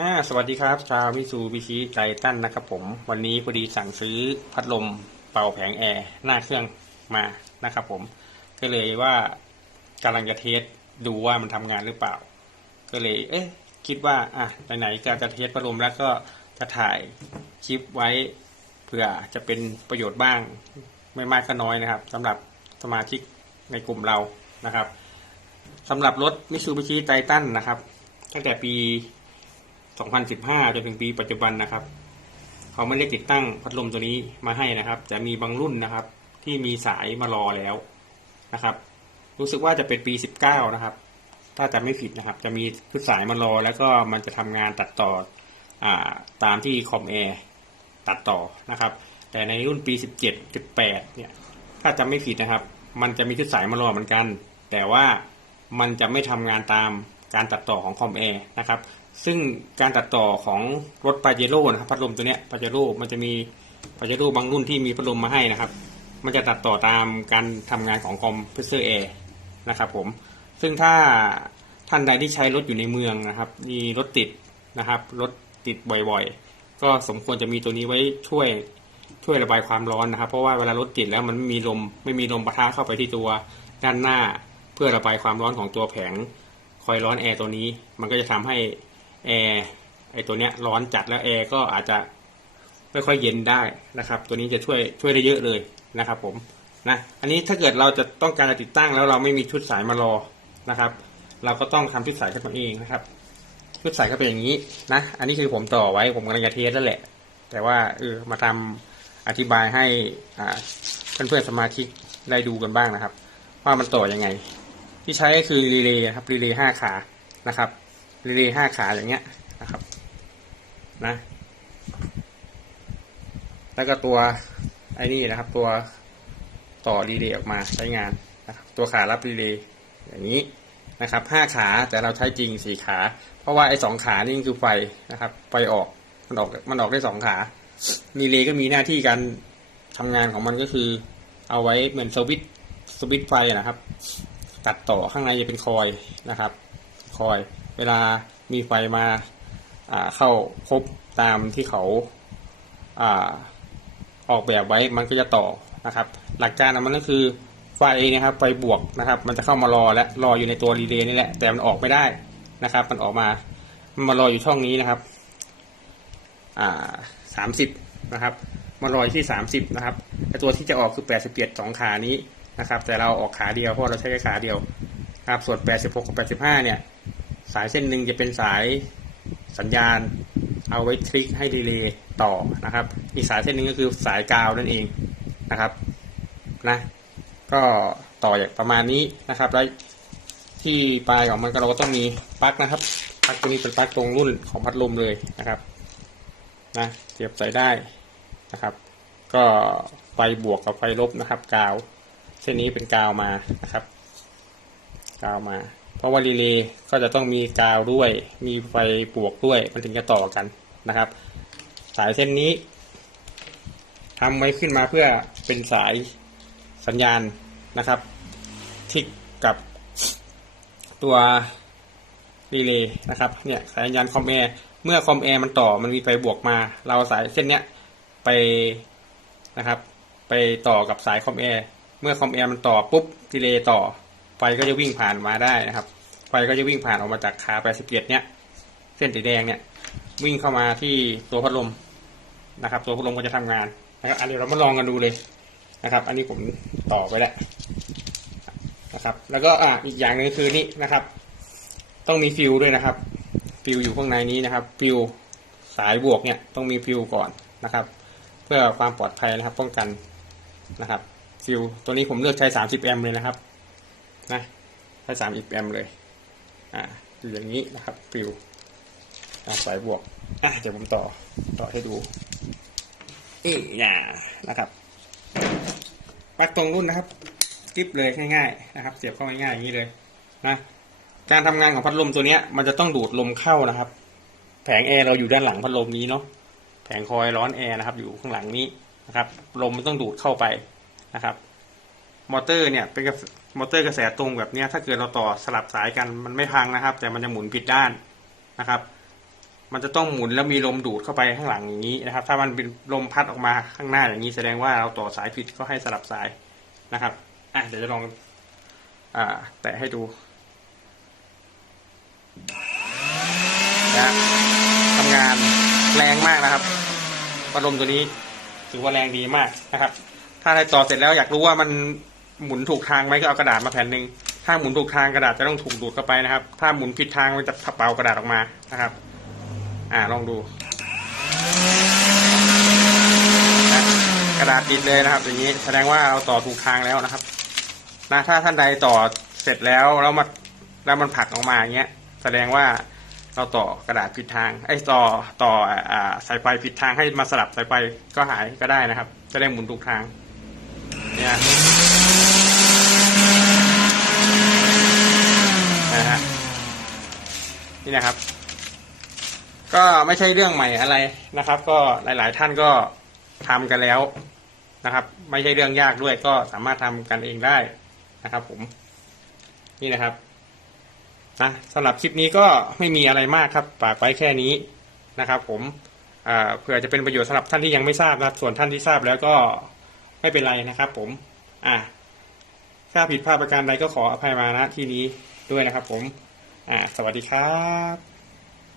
อ่าสวัสดีครับชาวมิซูบิชิไททันนะครับผม วันนี้พอดีสั่งซื้อพัดลมเป่าแผงแอร์หน้าเครื่องมานะครับผม ก็เลยว่ากำลังจะเทสดูว่ามันทำงานหรือเปล่า ก็เลย เอ๊ะคิดว่าอะไหนๆจะจะเทสพัดลมแล้วก็จะถ่ายคลิปไว้เผื่อจะเป็นประโยชน์บ้างไม่มากก็น้อยนะครับสำหรับสมาชิกในกลุ่มเรานะครับสำหรับรถมิซูบิชิไททันนะครับตั้งแต่ปี 2015 จนถึงปีปัจจุบันนะครับ เขาไม่ได้ติดตั้งพัดลมตัวนี้มาให้นะครับ จะมีบางรุ่นนะครับ ที่มีสายมารอแล้วนะครับ รู้สึกว่าจะเป็นปี 19 นะครับ ถ้าจะไม่ผิดนะครับ จะมีชุดสายมารอแล้วก็มันจะทำงานตัดต่ออาตามที่คอมแอร์ตัดต่อนะครับ แต่ในรุ่นปี 17 18 เนี่ย ถ้าจำไม่ผิดนะครับ มันจะมีชุดสายมารอเหมือนกัน แต่ว่ามันจะไม่ทำงานตามการตัดต่อของคอมแอร์นะครับ ซึ่งการตัดต่อของรถปาเจโร่นะครับพัดลมตัวเนี้ยปาเจโร่มันจะมีปาเจโร่บางรุ่นที่มีพัดลมมาให้นะครับ มันจะตัดต่อตามการทำงานของคอมเพรสเซอร์แอร์นะครับผมซึ่งถ้าท่านใดที่ใช้รถอยู่ในเมืองนะครับ มีรถติดนะครับรถติดบ่อยๆ ก็สมควรจะมีตัวนี้ไว้ช่วยช่วยระบายความร้อนนะครับ เพราะว่าเวลารถติดแล้วมันไม่มีลมไม่มีลมปะทะเข้าไปที่ตัวด้านหน้า เพื่อระบายความร้อนของตัวแผงคอยร้อนแอร์ตัวนี้ มันก็จะทำให้ แอร์ไอตัวเนี้ยร้อนจัดแล้วแอร์ก็อาจจะไม่ค่อยเย็นได้นะครับ ตัวนี้จะช่วยช่วยได้เยอะเลยนะครับผมนะอันนี้ถ้าเกิดเราจะต้องการจะติดตั้งแล้วเราไม่มีชุดสายมารอนะครับ เราก็ต้องทำชุดสายขึ้นมาเองนะครับ ชุดสายก็เป็นอย่างนี้นะอันนี้คือผมต่อไว้ผมกำลังจะเทสแล้วแหละ แต่ว่าเออมาทำอธิบายให้เพื่อนๆสมาชิกได้ดูกันบ้างนะครับ ว่ามันต่อยังไง ที่ใช้ก็คือรีเลย์ครับรีเลย์ห้าขานะครับ รีเลย์ห้าขาอย่างเงี้ยนะครับนะ แล้วก็ตัวไอ้นี่นะครับ ตัวต่อรีเลย์ออกมาใช้งานนะครับตัวขารับรีเลย์อย่างนี้นะครับห้าขาแต่เราใช้จริงสี่ขา เพราะว่าไอ้สองขานี่คือไฟนะครับ ไฟออกมันออกมันออกได้สองขารีเลย์ก็มีหน้าที่การทำงานของมันก็คือ เอาไว้เหมือนสวิตสวิตไฟนะครับ ตัดต่อข้างในจะเป็นคอยนะครับ คอย เวลามีไฟมาเข้าครบตามที่เขาอาออกแบบไว้มันก็จะต่อนะครับ หลักการของมันก็คือไฟนะครับไฟบวกนะครับ มันจะเข้ามารอและรออยู่ในตัวรีเลย์นี่แหละแต่มันออกไม่ได้นะครับ มันออกมามันมารออยู่ช่องนี้นะครับอ่าสามสิบนะครับมารออยู่ที่สามสิบนะครับแต่ตัวที่จะออกคือแปดสิบเจ็ดสองขานี้นะครับ แต่เราออกขาเดียวเพราะเราใช้แค่ขาเดียวครับส่วนแปดสิบหกกับแปดสิบห้าเนี่ย สายเส้นหนึ่งจะเป็นสายสัญญาณ เอาไว้คลิกให้ดีเลย์ต่อนะครับ อีกสายเส้นหนึ่งก็คือสายกาวนั่นเองนะครับนะก็ต่ออย่างประมาณนี้นะครับแล้วที่ปลายของมันก็เราก็ต้องมีปลั๊กนะครับปลั๊กตัวนี้เป็นปลั๊กตรงรุ่นของพัดลมเลยนะครับนะเสียบใส่ได้นะครับ ก็ไฟบวกกับไฟลบนะครับ กาว เส้นนี้เป็นกาวมานะครับ กาวมา เพราะว่ารีเลย์ก็จะต้องมีกาวด้วย มีไฟบวกด้วยมันถึงจะต่อกันนะครับ สายเส้นนี้ทำไว้ขึ้นมาเพื่อเป็นสายสัญญาณนะครับทิกกับตัวรีเลย์นะครับเนี่ยสายสัญญาณคอมแอร์เมื่อคอมแอร์มันต่อมันมีไฟบวกมา เราเอาสายเส้นเนี้ยไปนะครับ ไปต่อกับสายคอมแอร์เมื่อคอมแอร์มันต่อปุ๊บรีเลย์ต่อ ไฟก็จะวิ่งผ่านมาได้นะครับ ไฟก็จะวิ่งผ่านออกมาจากขา87เนี่ย เส้นสีแดงเนี่ย วิ่งเข้ามาที่ตัวพัดลมนะครับ ตัวพัดลมก็จะทำงานนะครับอันนี้เรามาลองกันดูเลยนะครับ อันนี้ผมต่อไปแล้วนะครับ แล้วก็อะอีกอย่างหนึ่งคือนี่นะครับ ต้องมีฟิวด้วยนะครับ ฟิวอยู่ข้างในนี้นะครับ ฟิวสายบวกเนี่ยต้องมีฟิวก่อนนะครับ เพื่อความปลอดภัยนะครับป้องกันนะครับฟิวตัวนี้ผมเลือกใช้ 30 แอมป์เลยนะครับ นะใช้30แอมเลย อ่าอยู่อย่างนี้นะครับฟิวสายบวกอะเดี๋ยวผมต่อต่อให้ดูนี่อย่านะครับปลั๊กตรงรุ่นนะครับกริปเลยง่ายๆนะครับ เสียบเข้าง่ายๆอย่างนี้เลยนะการทำงานของพัดลมตัวเนี้ย มันจะต้องดูดลมเข้านะครับ แผงแอร์เราอยู่ด้านหลังพัดลมนี้เนาะแผงคอยร้อนแอร์นะครับ อยู่ข้างหลังนี้นะครับ ลมมันต้องดูดเข้าไปนะครับ มอเตอร์เนี่ยเป็นกระมอเตอร์กระแสตรงแบบนี้ถ้าเกิดเราต่อสลับสายกันมันไม่พังนะครับ แต่มันจะหมุนผิดด้านนะครับ มันจะต้องหมุนแล้วมีลมดูดเข้าไปข้างหลังอย่างนี้นะครับ ถ้ามันเป็นลมพัดออกมาข้างหน้าอย่างนี้แสดงว่าเราต่อสายผิดก็ให้สลับสายนะครับอะเดี๋ยวจะลองอ่าแตะให้ดูนะทำงานแรงมากนะครับพัดลมตัวนี้ถือว่าแรงดีมากนะครับ ถ้าได้ต่อเสร็จแล้วอยากรู้ว่ามัน หมุนถูกทางไหมก็เอากระดาษมาแผ่นหนึ่งถ้าหมุนถูกทางกระดาษจะต้องถูกดูดเข้าไปนะครับ ถ้าหมุนผิดทางมันจะเป่ากระดาษออกมานะครับ อ่าลองดู กระดาษติดเลยนะครับ อย่างนี้แสดงว่าเราต่อถูกทางแล้วนะครับนะถ้าท่านใดต่อเสร็จแล้วแล้วมาแล้วมันผลักออกมาอย่างเงี้ย แสดงว่าเราต่อกระดาษผิดทางไอ้ยต่อต่ออ่าสายไฟผิดทางให้มาสลับสายไฟก็หายก็ได้นะครับ จะได้หมุนถูกทางเนี่ยนะฮะ นี่นะครับ ก็ไม่ใช่เรื่องใหม่อะไรนะครับ ก็หลาย ๆ ท่านก็ทำกันแล้วนะครับ ไม่ใช่เรื่องยากด้วยก็สามารถทำกันเองได้นะครับ ผม นี่นะครับนะสำหรับคลิปนี้ก็ไม่มีอะไรมากครับฝากไว้แค่นี้นะครับ ผมเผื่อจะเป็นประโยชน์สำหรับท่านที่ยังไม่ทราบนะส่วนท่านที่ทราบแล้วก็ไม่เป็นไรนะครับ ผม อ่าถ้าผิดพลาดประการใดก็ขออภัยมาณที่นี้ด้วยนะครับ ผม อ่าสวัสดีครับ